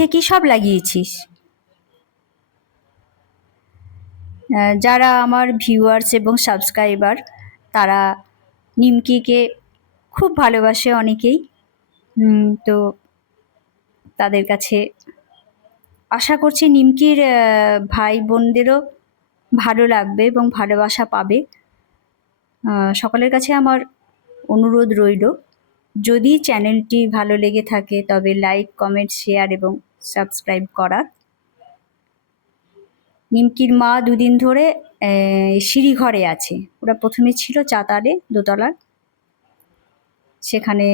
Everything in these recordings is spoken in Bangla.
মুখে কি সব লাগিয়েছিস? যারা আমার ভিউয়ার্স এবং সাবস্ক্রাইবার তারা নিমকিকে খুব ভালোবাসে অনেকেই। তো তাদের কাছে আশা করছি নিমকির ভাই বোনদেরও ভালো লাগবে এবং ভালোবাসা পাবে। সকলের কাছে আমার অনুরোধ রইল, যদি চ্যানেলটি ভালো লেগে থাকে তবে লাইক, কমেন্ট, শেয়ার এবং সাবস্ক্রাইব করার। নিমকির মা দুদিন ধরে সিঁড়িঘরে আছে। ওরা প্রথমে ছিল চাতালে দোতলার, সেখানে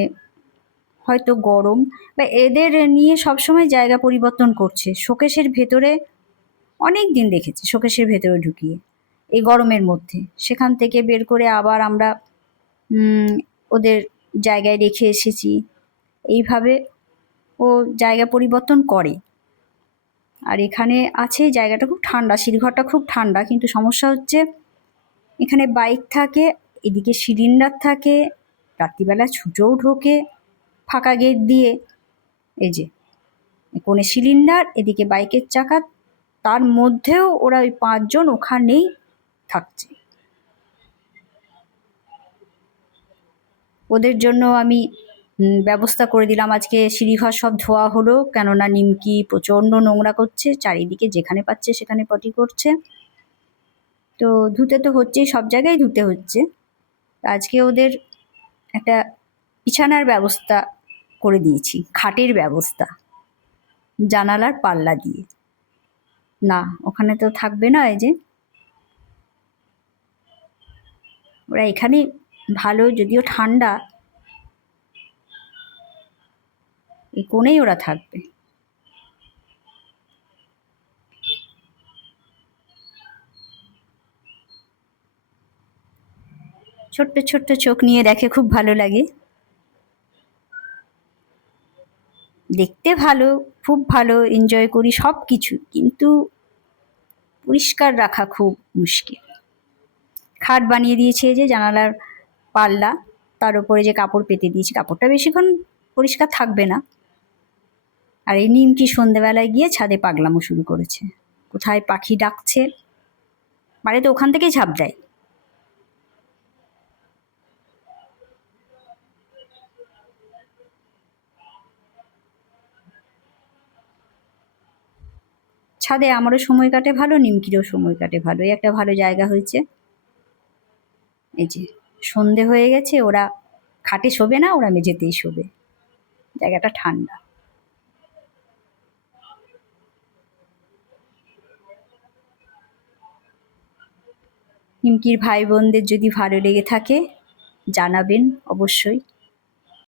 হয়তো গরম বা এদের নিয়ে সবসময় জায়গা পরিবর্তন করছে। শোকেসের ভেতরে অনেক দিন রেখেছে, শোকেসের ভেতরে ঢুকিয়ে এই গরমের মধ্যে, সেখান থেকে বের করে আবার আমরা ওদের জায়গায় রেখে এসেছি। এইভাবে ও জায়গা পরিবর্তন করে। আর এখানে আছে, জায়গাটা খুব ঠান্ডা, সিঁড়িঘরটা খুব ঠান্ডা, কিন্তু সমস্যা হচ্ছে এখানে বাইক থাকে, এদিকে সিলিন্ডার থাকে, রাত্রিবেলা ছুটোও ঢোকে ফাঁকা গেট দিয়ে। এই যে কোণে সিলিন্ডার, এদিকে বাইকের চাকা, তার মধ্যেও ওরা ওই 5 জন ওখানেই থাকছে। ওদের জন্য আমি ব্যবস্থা করে দিলাম। আজকে সিঁড়িঘর সব ধোয়া হলো, কেননা নিমকি প্রচণ্ড নোংরা করছে, চারিদিকে যেখানে পাচ্ছে সেখানে পটি করছে। তো ধুতে তো হচ্ছেই, সব জায়গায় ধুতে হচ্ছে। আজকে ওদের একটা বিছানার ব্যবস্থা করে দিয়েছি, খাটের ব্যবস্থা, জানালার পাল্লা দিয়ে। না, ওখানে তো থাকবে না। এই যে ওরা এখানে ভালো, যদিও ঠান্ডা, এই কোণেই ওরা থাকবে। ছোট্ট ছোট্ট চোখ নিয়ে দেখে, খুব ভালো লাগে দেখতে, ভালো, খুব ভালো, এনজয় করি সব কিছু, কিন্তু পরিষ্কার রাখা খুব মুশকিল। খাট বানিয়ে দিয়েছে, যে জানালার পাল্লা, তার উপরে যে কাপড় পেতে দিয়েছি, কাপড়টা বেশিক্ষণ পরিষ্কার থাকবে না। আর এই নিমকি সন্ধেবেলায় গিয়ে ছাদে পাগলামো শুরু করেছে, কোথায় পাখি ডাকছে, বাড়িতে ওখান থেকেই ঝাঁপ দেয়। ছাদে আমারও সময় কাটে ভালো, নিমকিরও সময় কাটে ভালো, এই একটা ভালো জায়গা হয়েছে। এই যে সন্ধে হয়ে গেছে, ওরা খাটে শোবে না, ওরা মেঝেতেই শোবে, জায়গাটা ঠান্ডা। নিমকির ভাই বোনদের যদি ভালো লেগে থাকে জানাবেন অবশ্যই।